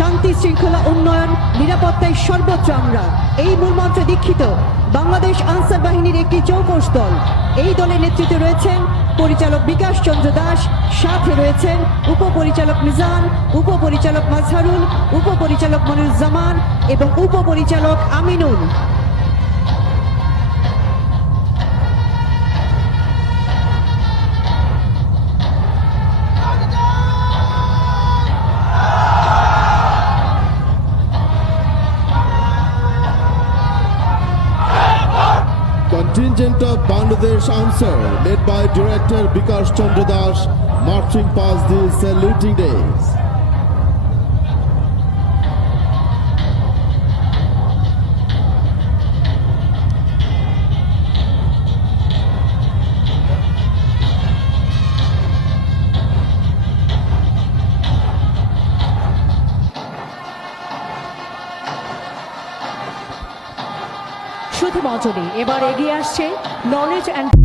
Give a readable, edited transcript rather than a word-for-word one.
শান্তি শৃঙ্খলা উন্নয়ন নিরাপত্তায় সর্বোচ্চ আমরা এই মূলমন্ত্রে দীক্ষিত বাংলাদেশ আনসার বাহিনীর একটি চৌকস দল। এই দলের নেতৃত্বে রয়েছেন পরিচালক বিকাশ চন্দ্র দাস, সাথে রয়েছেন উপপরিচালক মিজান, উপপরিচালক মাজহারুল, উপপরিচালক মনিরুজ্জামান এবং উপপরিচালক Aminul. Contingent of Bangladesh Ansar, led by Director Bikash Chandra Das, marching past the saluting days. শুধু মঞ্চে এবার এগিয়ে আসছে নলেজ অ্যান্ড